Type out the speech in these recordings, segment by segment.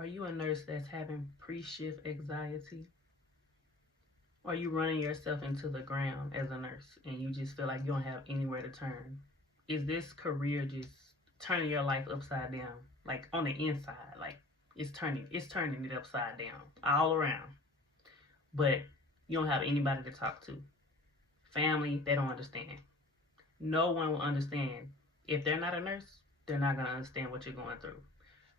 Are you a nurse that's having pre-shift anxiety? Are you running yourself into the ground as a nurse and you just feel like you don't have anywhere to turn? Is this career just turning your life upside down? Like on the inside, like it's turning it upside down all around. But you don't have anybody to talk to. Family, they don't understand. No one will understand. If they're not a nurse, they're not gonna understand what you're going through.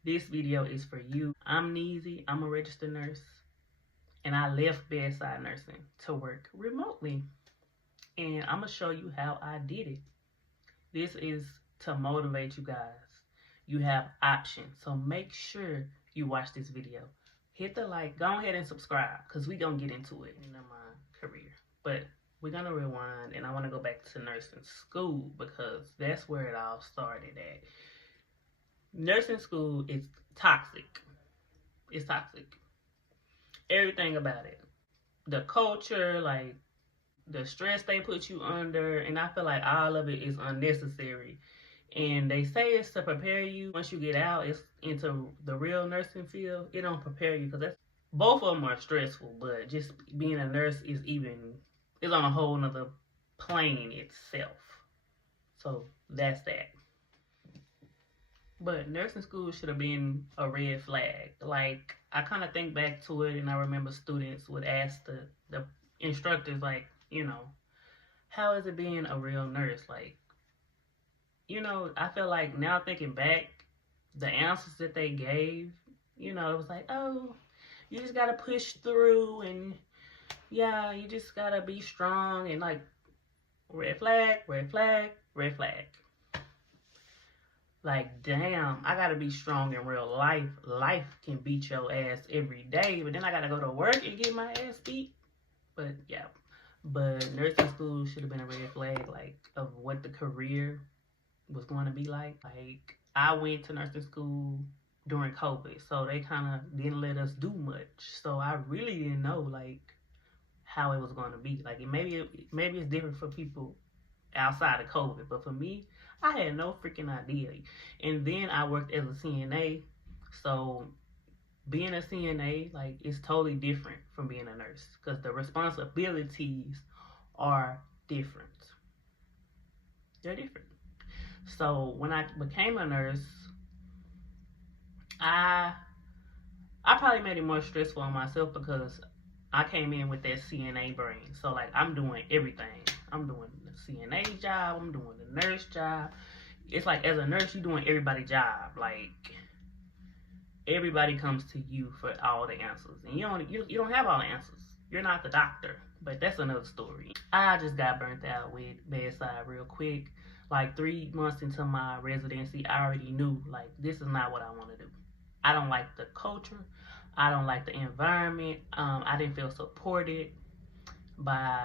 This video is for you. I'm Neezy, I'm a registered nurse, and I left bedside nursing to work remotely. And I'm gonna show you how I did it. This is to motivate you guys. You have options, so make sure you watch this video. Hit the like, go ahead and subscribe, because we gonna get into it in my career. But we're gonna rewind, and I wanna go back to nursing school because that's where it all started at. Nursing school is toxic. It's toxic. Everything about it. The culture, like the stress they put you under, and I feel like all of it is unnecessary. And they say it's to prepare you. Once you get out, it's into the real nursing field. It don't prepare you because that's both of them are stressful, but just being a nurse is on a whole nother plane itself. So that's that. But nursing school should have been a red flag. Like, I kind of think back to it, and I remember students would ask the instructors, like, how is it being a real nurse? Like, I feel like now thinking back, the answers that they gave, it was like, oh, you just got to push through, and yeah, you just got to be strong, and like, red flag, red flag, red flag. Like, damn, I gotta be strong in real life. Life can beat your ass every day, but then I gotta go to work and get my ass beat. But yeah, but nursing school should have been a red flag, like, of what the career was going to be like. Like, I went to nursing school during COVID, so they kind of didn't let us do much. So I really didn't know, like, how it was going to be. Like, maybe it's different for people outside of COVID, but for me, I had no freaking idea. And then I worked as a CNA, so being a CNA, like, it's totally different from being a nurse because the responsibilities are different. They're different. So when I became a nurse, I probably made it more stressful on myself because I came in with that CNA brain. So, like, I'm doing everything. I'm doing the CNA job. I'm doing the nurse job. It's like, as a nurse, you're doing everybody's job. Like, everybody comes to you for all the answers. And you don't have all the answers. You're not the doctor. But that's another story. I just got burnt out with bedside real quick. Like, 3 months into my residency, I already knew, like, this is not what I want to do. I don't like the culture. I don't like the environment. I didn't feel supported by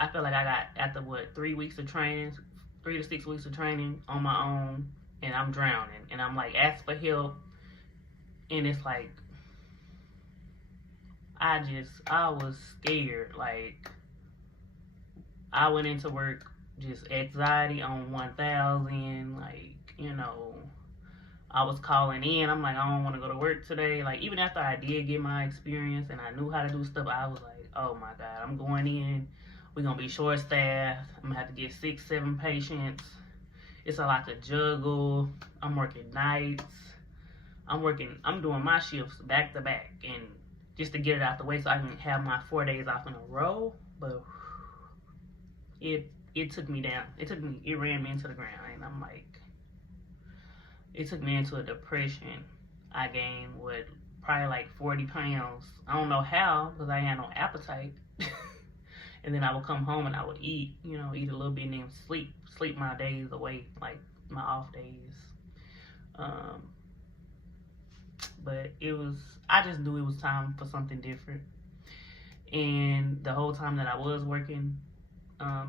I feel like I got, after 3 weeks of training, 3 to 6 weeks of training on my own, and I'm drowning. And I'm like, ask for help. And it's like, I was scared. Like, I went into work just anxiety on 1,000. Like, I was calling in. I'm like, I don't want to go to work today. Like, even after I did get my experience and I knew how to do stuff, I was like, oh my God, I'm going in. We're going to be short staffed. I'm going to have to get 6, 7 patients. It's a lot to juggle. I'm working nights. I'm doing my shifts back to back. And just to get it out the way so I can have my 4 days off in a row. But it took me down. It ran me into the ground. And I'm like, it took me into a depression. I gained, probably like 40 pounds. I don't know how, because I had no appetite. And then I would come home and I would eat a little bit and then sleep my days away, like my off days. But I just knew it was time for something different. And the whole time that I was working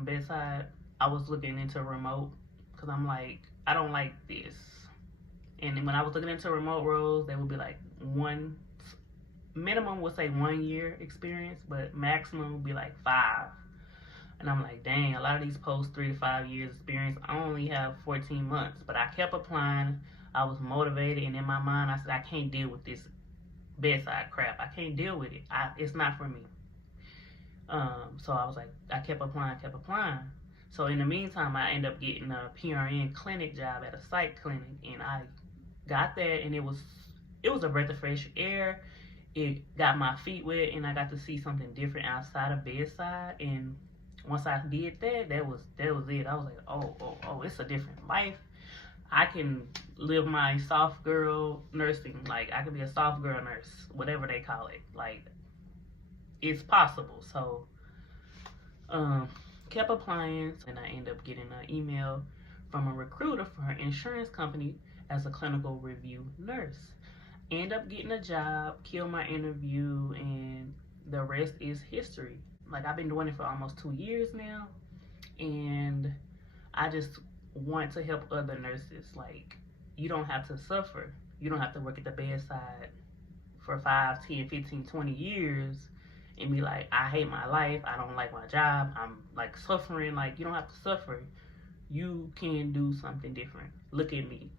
bedside, I was looking into remote because I'm like, I don't like this. And when I was looking into remote roles, they would be like minimum would say 1 year experience, but maximum would be like 5. And I'm like, dang, a lot of these posts 3 to 5 years experience. I only have 14 months, but I kept applying. I was motivated, and in my mind, I said, I can't deal with this bedside crap. I can't deal with it. It's not for me. So I was like, I kept applying. So in the meantime, I ended up getting a PRN clinic job at a psych clinic, and I got that, and it was a breath of fresh air. It got my feet wet, and I got to see something different outside of bedside. And once I did that, that was it. I was like, oh, it's a different life. I can live my soft girl nursing. Like, I could be a soft girl nurse, whatever they call it. Like, it's possible. So, kept applying, and I ended up getting an email from a recruiter for her insurance company as a clinical review nurse. End up getting a job, kill my interview, and the rest is history. Like, I've been doing it for almost 2 years now, and I just want to help other nurses. Like, you don't have to suffer. You don't have to work at the bedside for 5, 10, 15, 20 years and be like, I hate my life, I don't like my job, I'm like suffering. Like, you don't have to suffer. You can do something different. Look at me.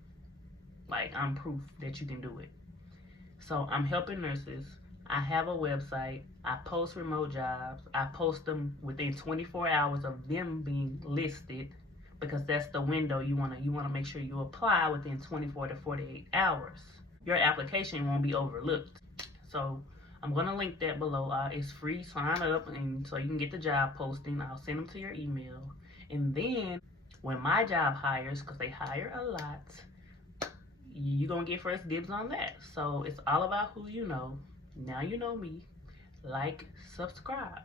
Like, I'm proof that you can do it. So I'm helping nurses. I have a website. I post remote jobs. I post them within 24 hours of them being listed, because that's the window you want to make sure you apply within 24 to 48 hours. Your application won't be overlooked. So I'm going to link that below. It's free. Sign up, and so you can get the job posting. I'll send them to your email. And then when my job hires, because they hire a lot, you're going to get first dibs on that. So it's all about who you know. Now you know me. Like, subscribe.